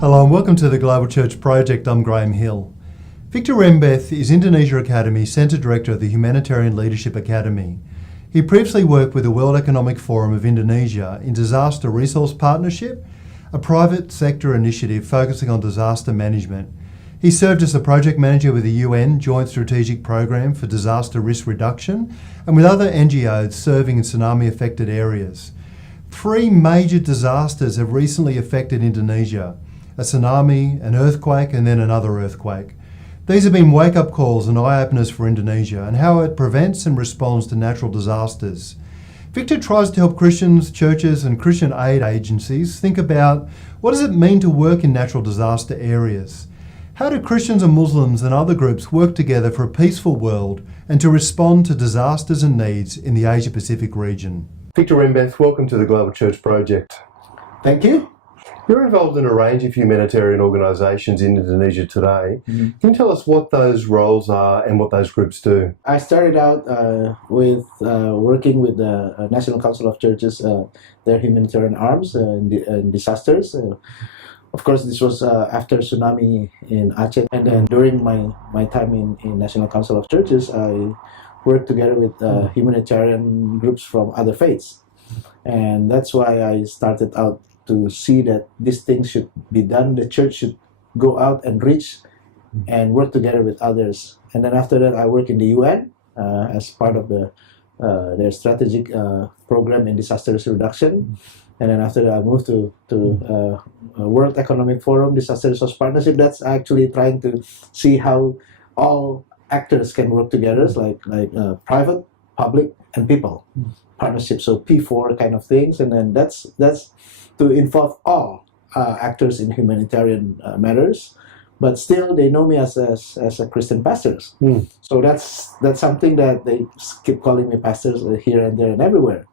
Hello and welcome to the Global Church Project. I'm Graham Hill. Victor Rembeth is Indonesia Academy Centre Director of the Humanitarian Leadership Academy. He previously worked with the World Economic Forum of Indonesia in Disaster Resource Partnership, a private sector initiative focusing on disaster management. He served as the project manager with the UN Joint Strategic Programme for Disaster Risk Reduction and with other NGOs serving in tsunami-affected areas. 3 major disasters have recently affected Indonesia: a tsunami, an earthquake, and then another earthquake. These have been wake-up calls and eye-openers for Indonesia and how it prevents and responds to natural disasters. Victor tries to help Christians, churches, and Christian aid agencies think about what does it mean to work in natural disaster areas. How do Christians and Muslims and other groups work together for a peaceful world and to respond to disasters and needs in the Asia-Pacific region? Victor Rembeth, welcome to the Global Church Project. Thank you. You're involved in a range of humanitarian organisations in Indonesia today. Can you tell us what those roles are and what those groups do? I started out with working with the National Council of Churches, their humanitarian arms in disasters. Of course, this was after tsunami in Aceh, and then during my time in National Council of Churches, I worked together with humanitarian groups from other faiths, and that's why I started out to see that these things should be done. The church should go out and reach and work together with others. And then after that, I work in the UN as part of their strategic program in disaster risk reduction. And then after that, I moved to World Economic Forum Disaster Resource Partnership. That's actually trying to see how all actors can work together, like private, public, and people partnership. So P4 kind of things, and then that's to involve all actors in humanitarian matters. But still, they know me as a Christian pastors. So that's something that they keep calling me pastors here and there and everywhere.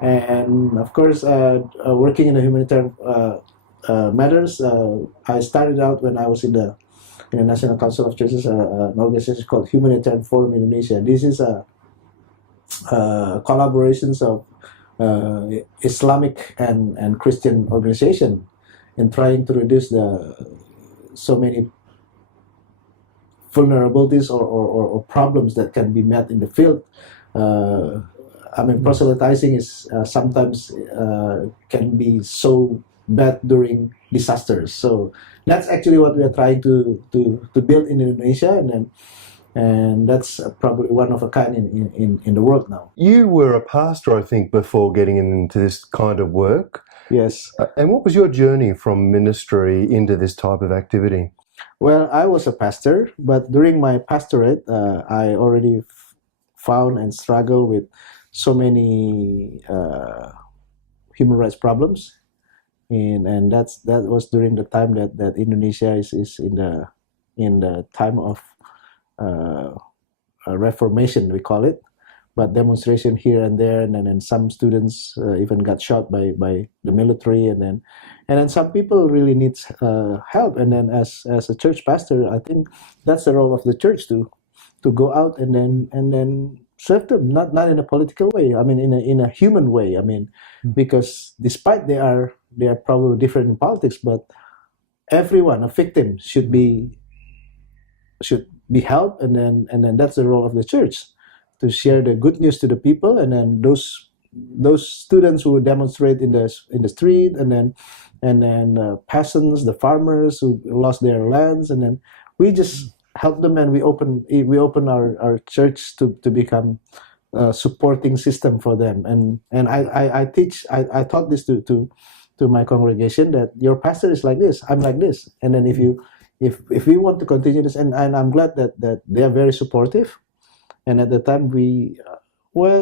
And of course, working in the humanitarian matters, I started out when I was in the National Council of Churches, an organization called Humanitarian Forum Indonesia. This is a collaborations of Islamic and Christian organization in trying to reduce so many vulnerabilities or problems that can be met in the field. Proselytizing is sometimes can be so bad during disasters. So that's actually what we are trying to build in Indonesia, and that's probably one of a kind in the world now. You were a pastor, I think, before getting into this kind of work. Yes. And what was your journey from ministry into this type of activity? Well, I was a pastor, but during my pastorate, I already found and struggled with so many human rights problems, and that was during the time that Indonesia is in the time of reformation, we call it, but demonstration here and there, and then some students even got shot by the military, and then some people really needs help, and then as a church pastor, I think that's the role of the church to go out and then serve them, not in a political way. I mean, in a human way. I mean, because despite they are probably different in politics, but everyone, a victim, should be helped, and then that's the role of the church, to share the good news to the people, and then those students who demonstrate in the street, and then peasants, the farmers who lost their lands, and then we just help them, and we open our church to become a supporting system for them. And I taught this to my congregation, that your pastor is like this, I'm like this, and then if we want to continue this, and I'm glad that they are very supportive. And at the time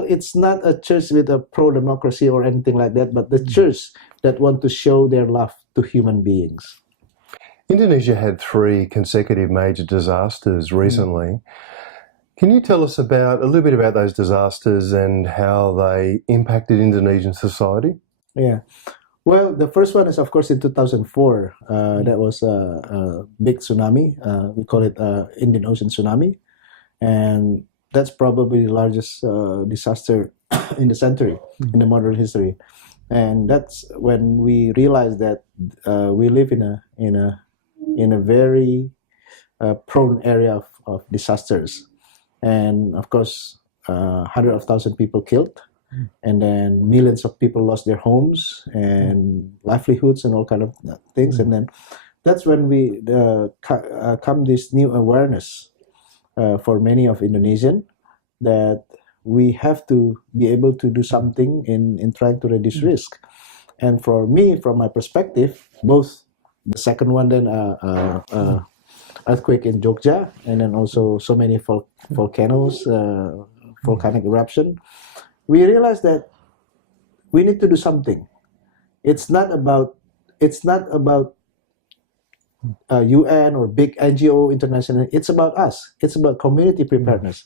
it's not a church with a pro-democracy or anything like that, but the church that want to show their love to human beings. Indonesia had 3 consecutive major disasters recently. Can you tell us a little bit about those disasters and how they impacted Indonesian society? Yeah. Well, the first one is, of course, in 2004. That was a big tsunami. We call it Indian Ocean tsunami. And that's probably the largest disaster in the century, in the modern history. and that's when we realized that we live in a very prone area of disasters, and of course, hundreds of thousands of people killed, and then millions of people lost their homes and livelihoods and all kind of things, and then that's when we come this new awareness for many of Indonesian that we have to be able to do something in trying to reduce risk. And for me, from my perspective, both the second one, then earthquake in Jogja, and then also so many volcanoes, volcanic eruption, we realized that we need to do something. It's not about UN or big NGO international. It's about us. It's about community preparedness.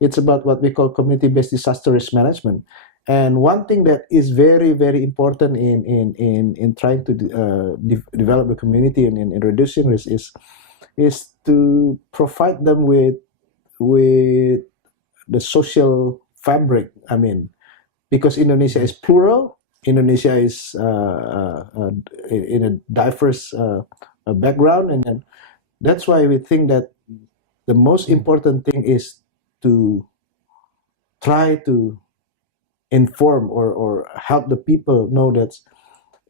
It's about what we call community-based disaster risk management. And one thing that is very, very important in trying to develop the community and in reducing risk is to provide them with the social fabric. I mean, because Indonesia is plural, Indonesia is in a diverse background, and then that's why we think that the most important thing is to try to inform or help the people know that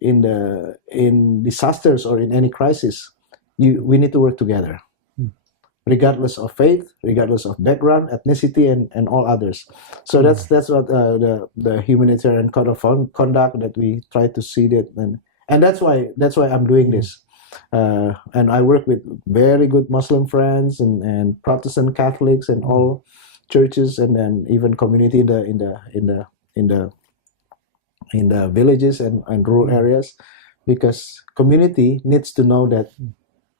in disasters or in any crisis, we need to work together, regardless of faith, regardless of background, ethnicity, and all others. So that's what the humanitarian code of conduct that we try to see that, and that's why I'm doing this. And I work with very good Muslim friends and Protestant Catholics and all churches, and then even community in the villages and rural areas, because community needs to know that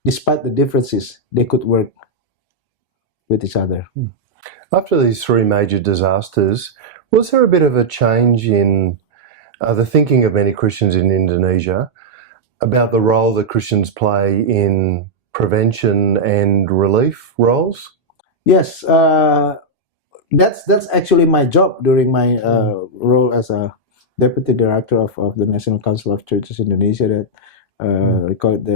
despite the differences, they could work with each other. After these three major disasters, was there a bit of a change in the thinking of many Christians in Indonesia about the role that Christians play in prevention and relief roles? Yes, that's actually my job during my role as a deputy director of the National Council of Churches Indonesia. That we call it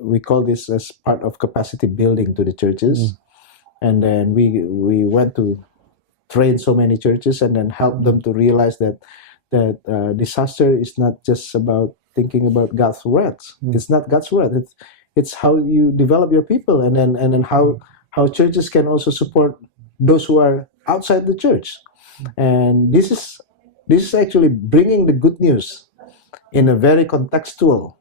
we call this as part of capacity building to the churches, and then we went to train so many churches and then help them to realize that disaster is not just about thinking about God's words. It's not God's word. It's how you develop your people, and then how churches can also support those who are outside the church. And this is actually bringing the good news in a very contextual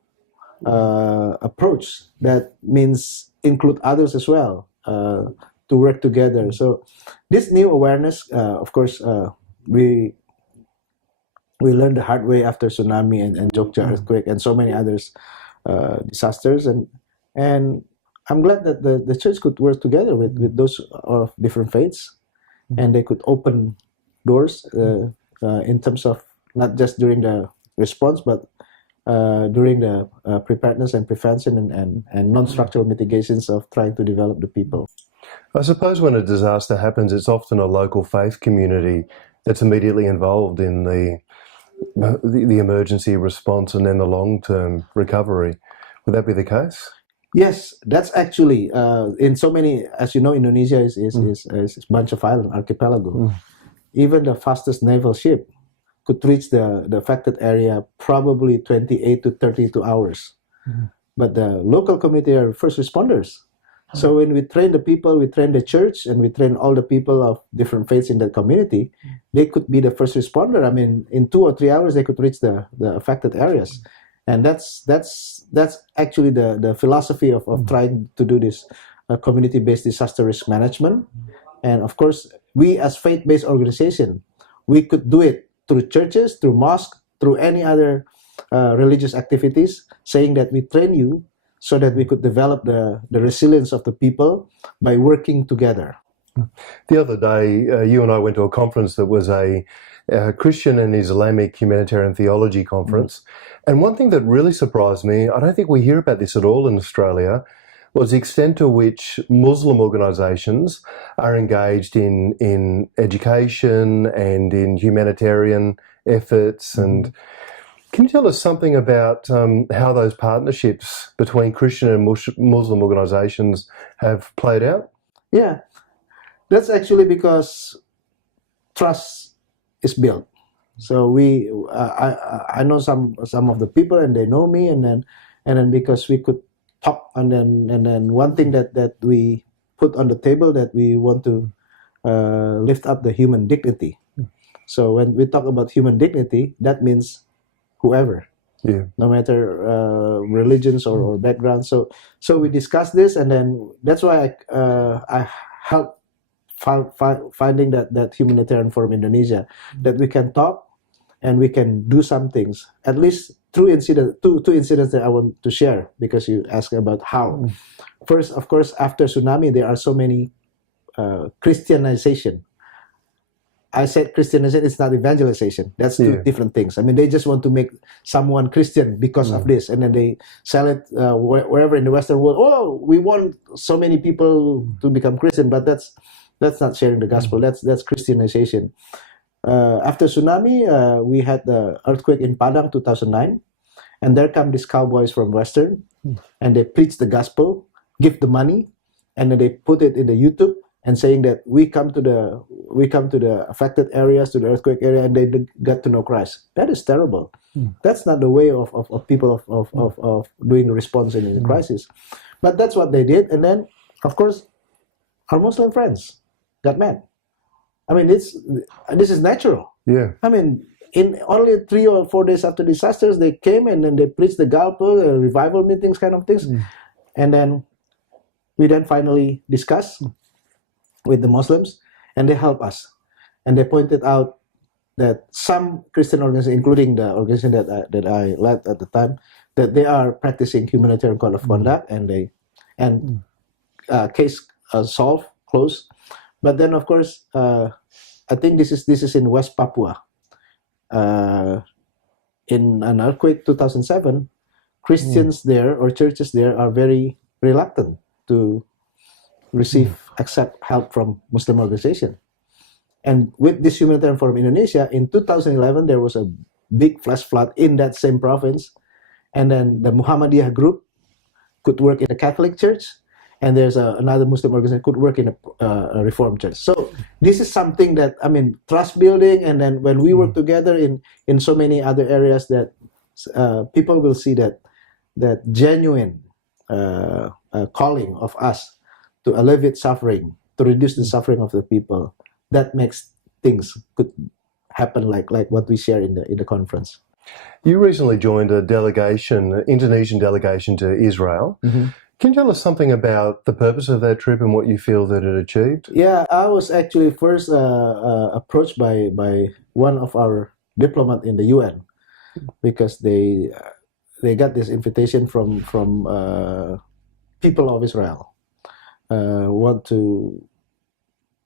approach. That means include others as well to work together. So this new awareness, of course, we learned the hard way after tsunami and Jogja earthquake and so many others disasters, and I'm glad that the church could work together with those of different faiths, and they could open doors in terms of not just during the response, but during the preparedness and prevention and non-structural mitigations of trying to develop the people. I suppose when a disaster happens, it's often a local faith community that's immediately involved in the emergency response and then the long-term recovery. Would that be the case? Yes, that's actually in so many. As you know, Indonesia is a bunch of island archipelago. Even the fastest naval ship could reach the affected area probably 28 to 32 hours. But the local community are first responders. So when we train the people, we train the church, and we train all the people of different faiths in that community, they could be the first responder. I mean, in 2 or 3 hours, they could reach the affected areas. And that's actually the philosophy of trying to do this community-based disaster risk management. And of course, we as faith-based organization, we could do it through churches, through mosques, through any other religious activities, saying that we train you so that we could develop the resilience of the people by working together. The other day, you and I went to a conference that was a Christian and Islamic humanitarian theology conference. And one thing that really surprised me, I don't think we hear about this at all in Australia, was the extent to which Muslim organisations are engaged in education and in humanitarian efforts. And can you tell us something about how those partnerships between Christian and Muslim organisations have played out? Yeah, that's actually because trust is built. So I know some of the people, and they know me, and then because we could talk, and then one thing that we put on the table, that we want to lift up the human dignity. So when we talk about human dignity, that means whoever, no matter religions or background. So we discussed this, and then that's why I helped finding that humanitarian forum in Indonesia, that we can talk and we can do some things. At least two incidents that I want to share, because you asked about how. First, of course, after tsunami, there are so many Christianization. I said Christianization, it's not evangelization. That's two different things. I mean, they just want to make someone Christian because of this, and then they sell it wherever in the Western world. Oh, we want so many people to become Christian, but that's not sharing the gospel. That's Christianization. After tsunami, we had the earthquake in Padang 2009, and there come these cowboys from Western, and they preach the gospel, give the money, and then they put it in the YouTube, and saying that we come to the affected areas, to the earthquake area, and they get to know Christ. That is terrible. That's not the way of people of doing the response in the crisis. But that's what they did, and then of course our Muslim friends got mad. I mean, this is natural. Yeah. I mean, in only 3 or 4 days after disasters, they came and then they preached the gospel, revival meetings, kind of things, and then we finally discussed with the Muslims, and they helped us, and they pointed out that some Christian organizations, including the organization that I led at the time, that they are practicing humanitarian code of conduct, and case solved, closed. But then, of course, I think this is in West Papua. In an earthquake 2007, Christians there, or churches there, are very reluctant to accept help from Muslim organization. And with this humanitarian forum in Indonesia, in 2011, there was a big flash flood in that same province, and then the Muhammadiyah group could work in a Catholic church, and there's another Muslim organization could work in a Reformed church. So this is something that, I mean, trust building, and then when we work together in so many other areas, that people will see that genuine calling of us to alleviate suffering, to reduce the suffering of the people. That makes things could happen like what we share in the conference. You recently joined an Indonesian delegation to Israel. Can you tell us something about the purpose of that trip and what you feel that it achieved? Yeah, I was actually first approached by one of our diplomats in the UN, because they got this invitation from people of Israel, want to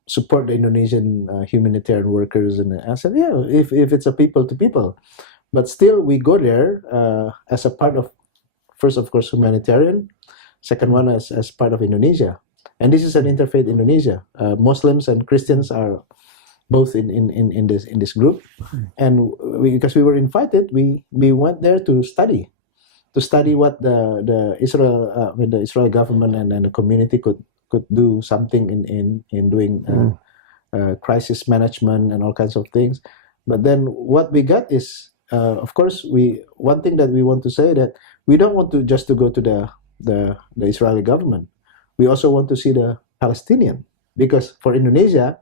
support the Indonesian humanitarian workers, and I said, yeah, if it's a people to people, but still we go there as a part of, first of course, humanitarian, second one as part of Indonesia, and this is an interfaith Indonesia. Muslims and Christians are both in this group, and because we were invited, we went there to study what the Israel government and the community could do something in doing crisis management and all kinds of things. But then what we got is, of course, one thing that we want to say, that we don't want to just to go to the Israeli government. We also want to see the Palestinian, because for Indonesia,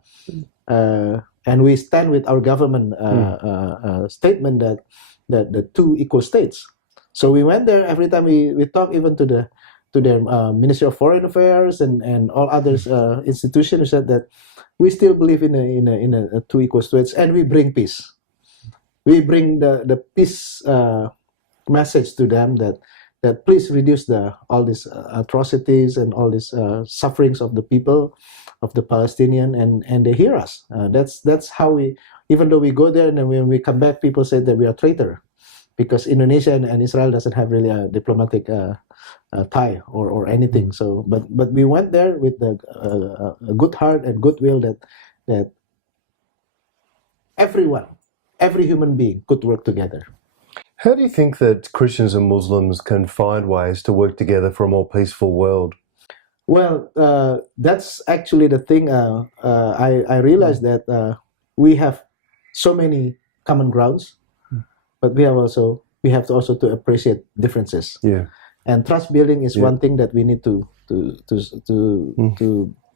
and we stand with our government statement that the two equal states. So we went there. Every time we talk, even to their Ministry of Foreign Affairs and all other institutions, said that we still believe in a two equal states, and we bring peace. We bring the peace message to them, that please reduce all these atrocities and all these sufferings of the people, of the Palestinian, and they hear us. That's how we, even though we go there and then when we come back, people say that we are traitor, because Indonesia and Israel doesn't have really a diplomatic Thai or anything. So, but we went there with a good heart and goodwill that everyone, every human being could work together. How do you think that Christians and Muslims can find ways to work together for a more peaceful world? Well, that's actually the thing. I realized that we have so many common grounds, but we have to also to appreciate differences. Yeah. And trust building is one thing that we need to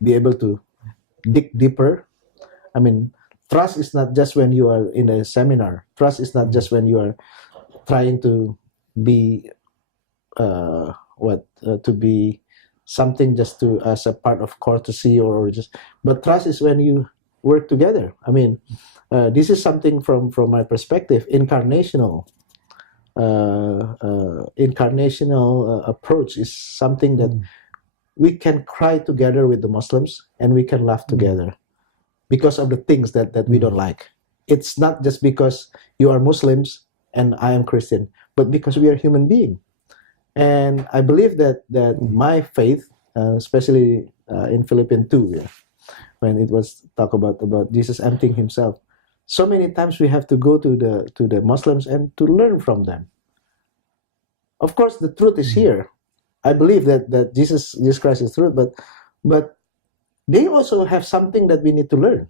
be able to dig deeper. I mean, trust is not just when you are in a seminar. Trust is not just when you are trying to be to be something just to as a part of courtesy or just. But trust is when you work together. I mean, this is something from my perspective, incarnational approach is something that we can cry together with the Muslims and we can laugh together because of the things that we don't like. It's not just because you are Muslims and I am Christian, but because we are human beings. And I believe that my faith, especially in Philippians 2, when it was talk about Jesus emptying himself, so many times we have to go to the Muslims and to learn from them. Of course, the truth is here. I believe that Jesus Christ is truth, but they also have something that we need to learn,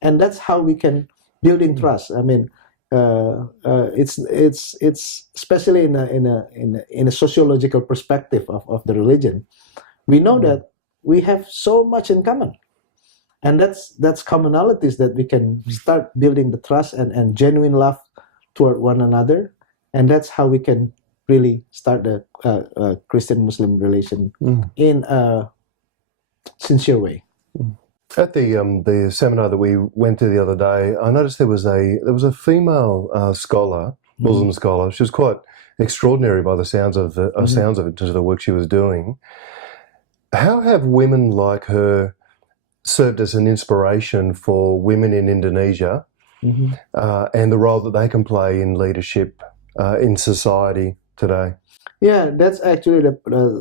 and that's how we can build in trust. I mean, it's especially in a sociological perspective of the religion. We know that we have so much in common. And that's commonalities that we can start building the trust and genuine love toward one another, and that's how we can really start the Christian-Muslim relation in a sincere way. At the seminar that we went to the other day, I noticed there was a female scholar, Muslim scholar. She was quite extraordinary by the sounds of it, in terms of the work she was doing. How have women like her served as an inspiration for women in Indonesia and the role that they can play in leadership in society today? Yeah, that's actually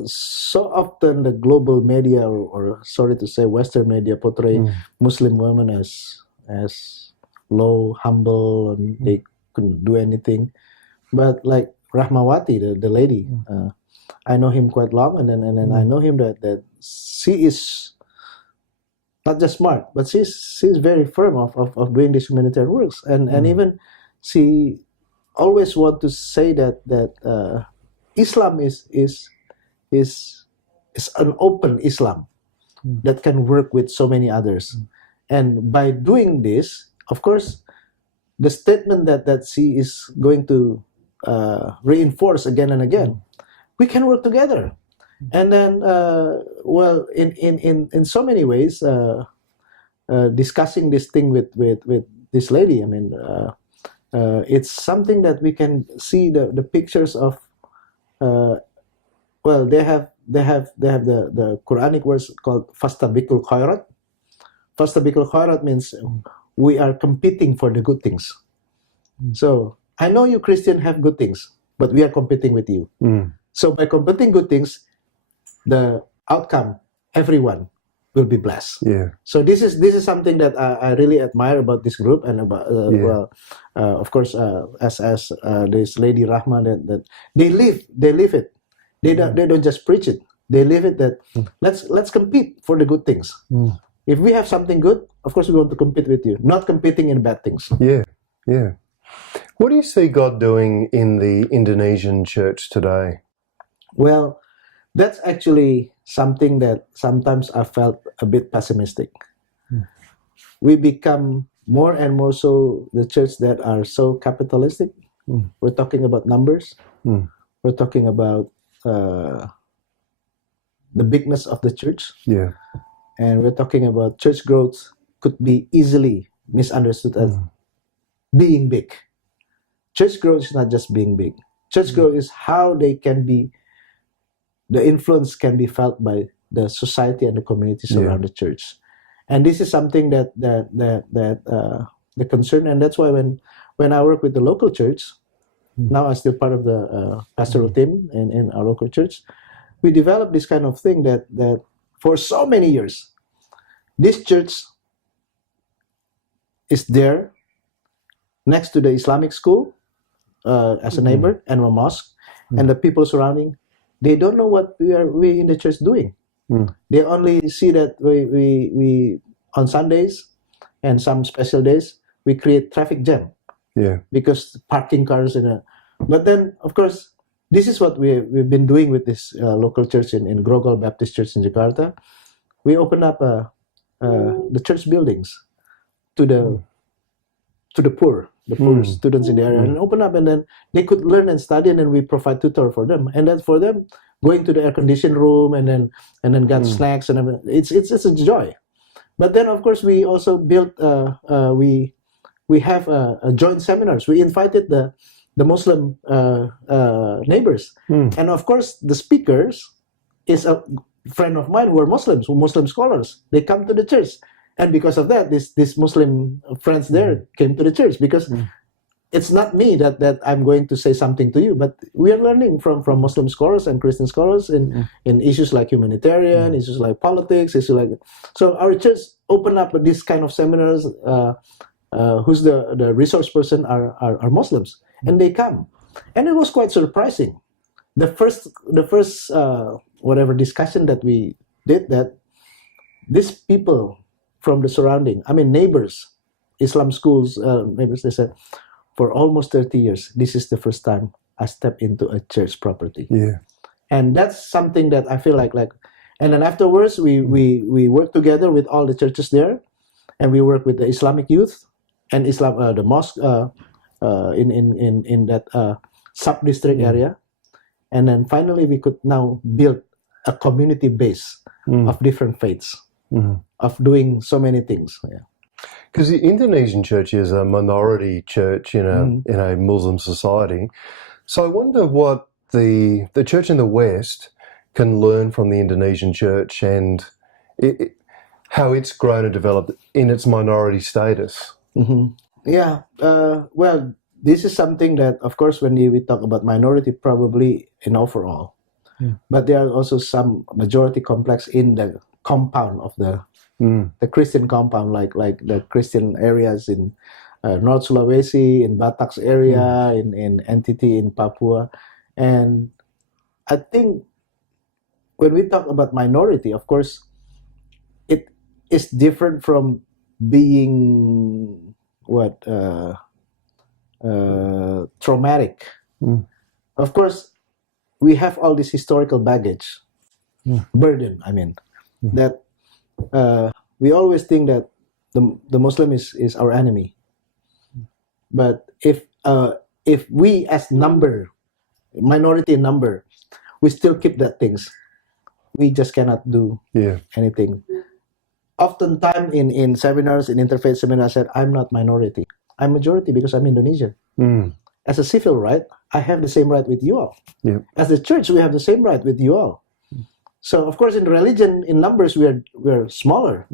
so often the global media or sorry to say Western media portray Muslim women as low, humble, and they couldn't do anything. But like Rahmawati, the lady, I know him quite long, and then I know him that she is not just smart, but she's very firm of doing this humanitarian works, and even she always want to say that Islam is an open Islam that can work with so many others, and by doing this, of course, the statement that she is going to reinforce again and again, we can work together. And then, well, in so many ways, discussing this thing with this lady, I mean, it's something that we can see the pictures of. Well, they have the Quranic words called fastabikul khairat. Fastabikul khairat means we are competing for the good things. So I know you Christian have good things, but we are competing with you. So by competing good things, the outcome, everyone will be blessed. Yeah. So this is something that I really admire about this group, and about well, of course, as this lady Rahma, that they live it. They don't just preach it. They live it. That let's compete for the good things. If we have something good, of course we want to compete with you, not competing in bad things. Yeah, yeah. What do you see God doing in the Indonesian church today? Well, that's actually something that sometimes I felt a bit pessimistic. We become more and more so the church that are so capitalistic. We're talking about numbers. We're talking about the bigness of the church. Yeah. And we're talking about church growth could be easily misunderstood as being big. Church growth is not just being big. Church growth is how they can be, the influence can be felt by the society and the communities around the church. And this is something that the concern, and that's why when I work with the local church, now I'm still part of the pastoral team in our local church, we developed this kind of thing that for so many years, this church is there next to the Islamic school as a neighbor and a mosque, and the people surrounding, they don't know what we in the church doing. They only see that we on Sundays and some special days we create traffic jam. Yeah. Because parking cars but then of course this is what we've been doing with this local church in Grogol Baptist Church in Jakarta. We open up the church buildings to the poor students in the area, and open up, and then they could learn and study, and then we provide tutor for them, and then for them going to the air conditioned room and then got snacks and everything. It's a joy. But then of course we also built we have joint seminars. We invited the Muslim neighbors, and of course the speakers is a friend of mine who are Muslim scholars. They come to the church, and because of that, this Muslim friends there came to the church, because it's not me that I'm going to say something to you, but we are learning from Muslim scholars and Christian scholars in issues like humanitarian, issues like politics, issues like. So our church opened up this kind of seminars. Who's the resource person are Muslims, and they come, and it was quite surprising. The first whatever discussion that we did, that these people from the surrounding, neighbors, Islam schools neighbors, they said, for almost 30 years, this is the first time I step into a church property. Yeah, and that's something that I feel like. And then afterwards, we work together with all the churches there, and we work with the Islamic youth and Islam, the mosque in that sub-district area, and then finally we could now build a community base of different faiths, of doing so many things. Yeah. Because the Indonesian church is a minority church in a Muslim society, so I wonder what the church in the West can learn from the Indonesian church, and how it's grown and developed in its minority status. Yeah, well, this is something that, of course, when we talk about minority, probably in overall, but there are also some majority complex in the compound of the Christian compound, like the Christian areas in North Sulawesi, in Batak's area, in NTT in Papua, and I think when we talk about minority, of course, it is different from being traumatic. Of course, we have all this historical baggage, burden. That we always think that the Muslim is our enemy. But if we as minority in number, we still keep that things, we just cannot do anything. Oftentimes in seminars, in interfaith seminars, I said, I'm not minority. I'm majority because I'm Indonesian. As a civil right, I have the same right with you all. As the church, we have the same right with you all. So, of course, in religion, in numbers, we're smaller.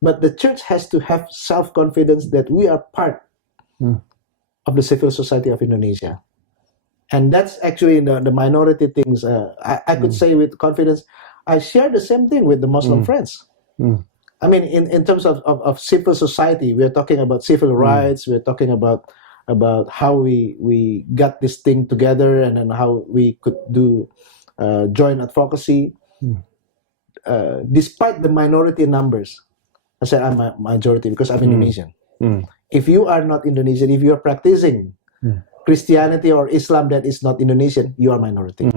But the church has to have self-confidence that we are part of the civil society of Indonesia. And that's actually the minority things. I could say with confidence, I share the same thing with the Muslim friends. In terms of civil society, we are talking about civil rights. We're talking about how we got this thing together, and then how we could do joint advocacy. Despite the minority numbers, I said I'm a majority because I'm Indonesian. If you are not Indonesian, if you are practicing Christianity or Islam that is not Indonesian, you are minority.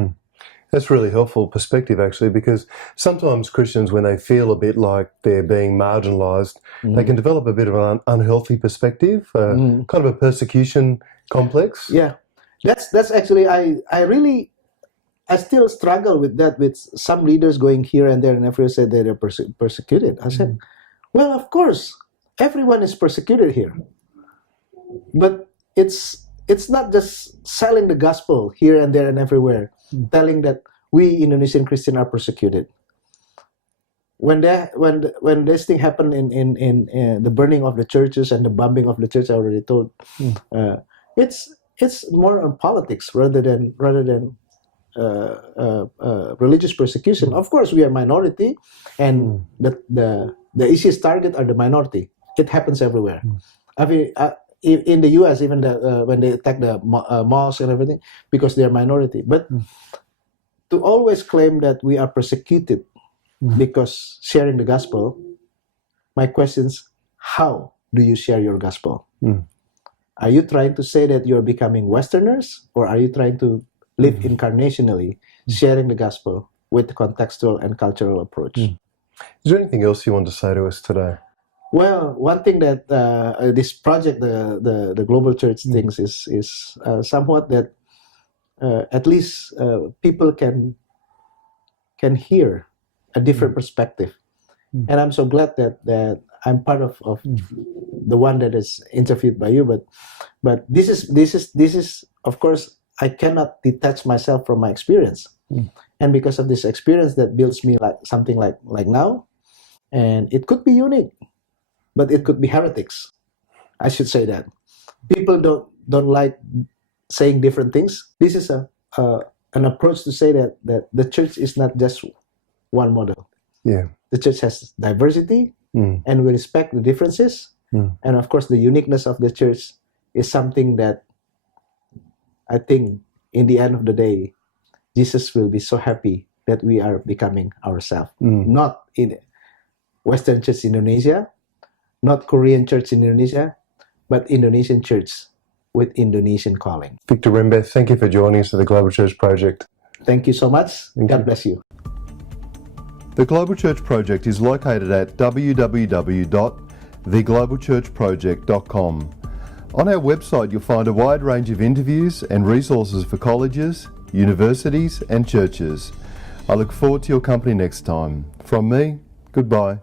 That's really helpful perspective, actually, because sometimes Christians, when they feel a bit like they're being marginalised, they can develop a bit of an unhealthy perspective, kind of a persecution complex. Yeah, that's actually I still struggle with that, with some leaders going here and there and everywhere say that they're persecuted. I said, well, of course, everyone is persecuted here, but it's not just selling the gospel here and there and everywhere, telling that we Indonesian Christians are persecuted. When this thing happened in the burning of the churches and the bombing of the church, I already told, it's more on politics rather than religious persecution. Of course, we are minority, and the easiest target are the minority. It happens everywhere. I mean, in the U.S., even when they attack the mosques and everything, because they are minority. But to always claim that we are persecuted because sharing the gospel, my question is, how do you share your gospel? Are you trying to say that you're becoming Westerners, or are you trying to live incarnationally, sharing the gospel with contextual and cultural approach? Is there anything else you want to say to us today? Well, one thing that this project, the Global Church thinks is somewhat that at least people can hear a different perspective, and I'm so glad that I'm part of the one that is interviewed by you. But this is of course, I cannot detach myself from my experience, and because of this experience that builds me like something like now, and it could be unique, but it could be heretics. I should say that people don't like saying different things. This is an approach to say that the church is not just one model. Yeah, the church has diversity, and we respect the differences. And of course, the uniqueness of the church is something that I think, in the end of the day, Jesus will be so happy that we are becoming ourselves. Not in Western Church Indonesia, not Korean Church in Indonesia, but Indonesian Church with Indonesian calling. Victor Rembeth, thank you for joining us at the Global Church Project. Thank you so much. God bless you. The Global Church Project is located at www.theglobalchurchproject.com. On our website, you'll find a wide range of interviews and resources for colleges, universities and churches. I look forward to your company next time. From me, goodbye.